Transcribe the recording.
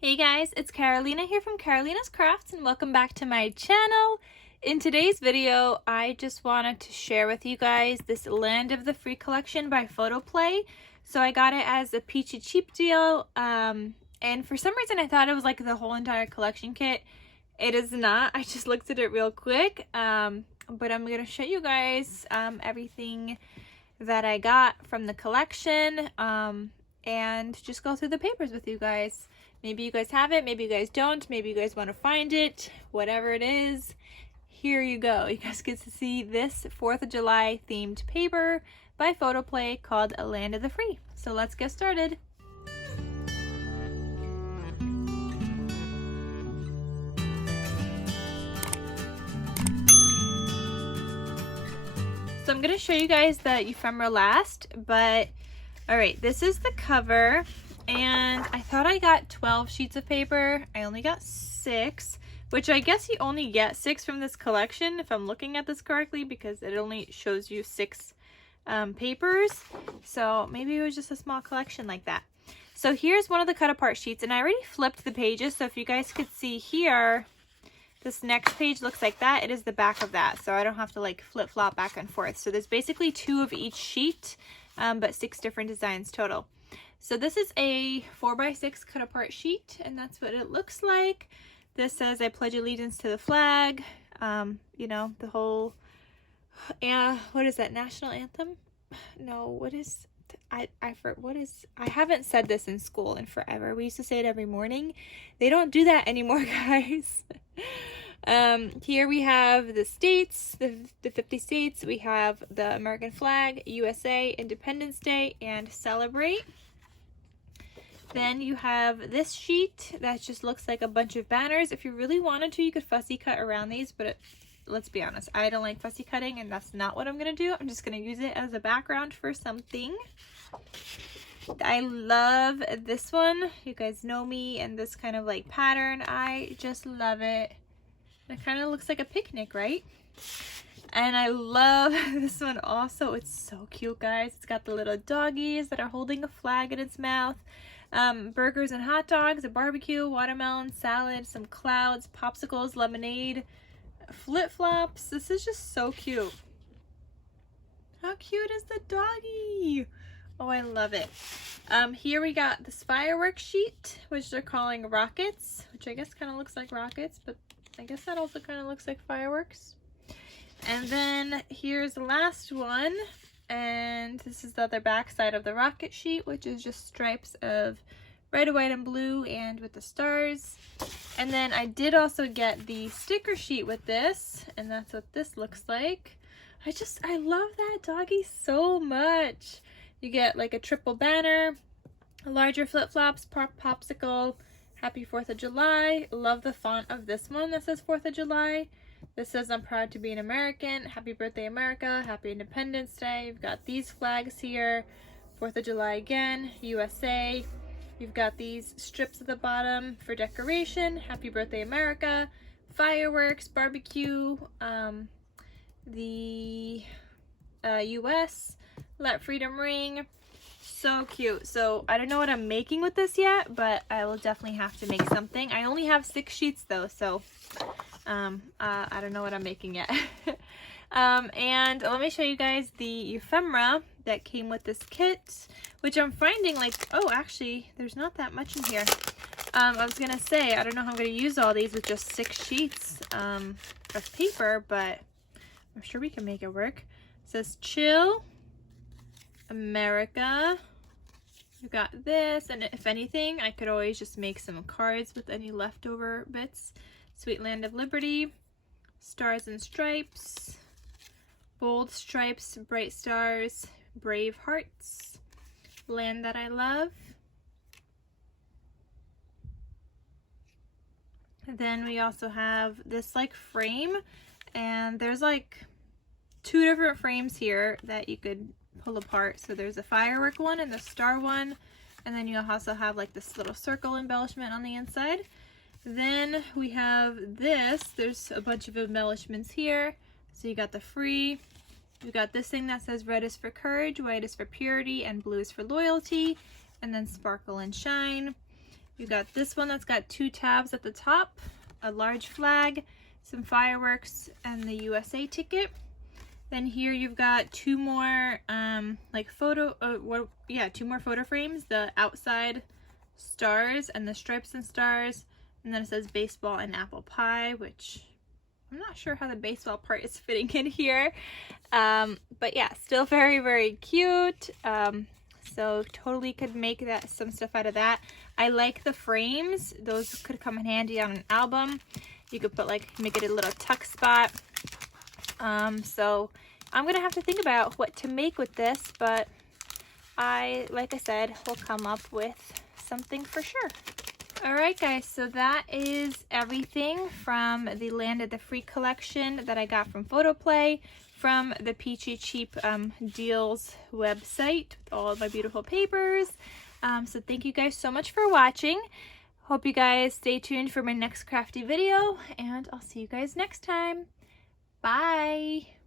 Hey guys, it's Carolina here from KarolinasKrafts and welcome back to my channel. In today's video, I just wanted to share with you guys this Land of the Free collection by Photoplay. So I got it as a peachy cheap deal, and for some reason I thought it was like the whole entire collection kit. It is not. I just looked at it real quick, but I'm going to show you guys everything that I got from the collection and just go through the papers with you guys. Maybe you guys have it, maybe you guys don't, maybe you guys want to find it, whatever it is, here you go. You guys get to see this 4th of July themed paper by Photoplay called A Land of the Free. So let's get started. So I'm going to show you guys the ephemera last, but alright, this is the cover. And I thought I got 12 sheets of paper. I only got 6, which I guess you only get 6 from this collection if I'm looking at this correctly, because it only shows you 6 papers. So maybe it was just a small collection like that. So here's one of the cut apart sheets, and I already flipped the pages. So if you guys could see here, this next page looks like that. It is the back of that, so I don't have to like flip flop back and forth. So there's basically 2 of each sheet, but 6 different designs total. So this is a 4x6 cut apart sheet, and that's what it looks like. This says I pledge allegiance to the flag, you know, the whole, what is that, national anthem? No, what is, I haven't said this in school in forever. We used to say it every morning. They don't do that anymore, guys. Here we have the states, the 50 states. We have the American flag, USA, Independence Day, and celebrate. Then you have this sheet that just looks like a bunch of banners. If you really wanted to, you could fussy cut around these, but let's be honest, I don't like fussy cutting, and that's not what I'm going to do. I'm just going to use it as a background for something. I love this one. You guys know me and this kind of like pattern. I just love it. It kind of looks like a picnic, right? And I love this one also. It's so cute, guys. It's got the little doggies that are holding a flag in its mouth. Burgers and hot dogs, a barbecue, watermelon, salad, some clouds, popsicles, lemonade, flip-flops. This is just so cute. How cute is the doggy? Oh, I love it. Here we got this fireworks sheet, which they're calling rockets, which I guess kind of looks like rockets, but I guess that also kind of looks like fireworks. And then here's the last one. And this is the other back side of the rocket sheet, which is just stripes of red, white, and blue, and with the stars. And then I did also get the sticker sheet with this, and that's what this looks like. I love that doggy so much. You get like a triple banner, a larger flip-flops, popsicle, happy 4th of July. Love the font of this one that says 4th of July. This says I'm proud to be an American, happy birthday America, happy Independence Day. You've got these flags here, 4th of July again, USA. You've got these strips at the bottom for decoration, happy birthday America, fireworks, barbecue, the US, let freedom ring. So cute. So I don't know what I'm making with this yet, but I will definitely have to make something. I only have 6 sheets though, so I don't know what I'm making yet. And let me show you guys the ephemera that came with this kit, which I'm finding like, oh, actually, there's not that much in here. I was going to say, I don't know how I'm going to use all these with just 6 sheets of paper, but I'm sure we can make it work. It says Chill America. We've got this, and if anything, I could always just make some cards with any leftover bits. Sweet Land of Liberty, Stars and Stripes, Bold Stripes, Bright Stars, Brave Hearts, Land That I Love. And then we also have this like frame, and there's like 2 different frames here that you could pull apart. So there's a firework one and the star one, and then you also have like this little circle embellishment on the inside. Then we have this. There's a bunch of embellishments here. So you got the free. You got this thing that says red is for courage, white is for purity, and blue is for loyalty. And then sparkle and shine. You got this one that's got 2 tabs at the top, a large flag, some fireworks, and the USA ticket. Then here you've got 2 more like photo, 2 more photo frames, the outside stars and the stripes and stars, and then it says baseball and apple pie, which I'm not sure how the baseball part is fitting in here, but yeah, still very, very cute. So totally could make that some stuff out of that. I like the frames. Those could come in handy on an album. You could put like, make it a little tuck spot. So I'm gonna have to think about what to make with this, but like I said, will come up with something for sure. Alright guys, so that is everything from the Land of the Free collection that I got from Photoplay, from the Peachy Cheap Deals website with all of my beautiful papers. So thank you guys so much for watching. Hope you guys stay tuned for my next crafty video, and I'll see you guys next time. Bye!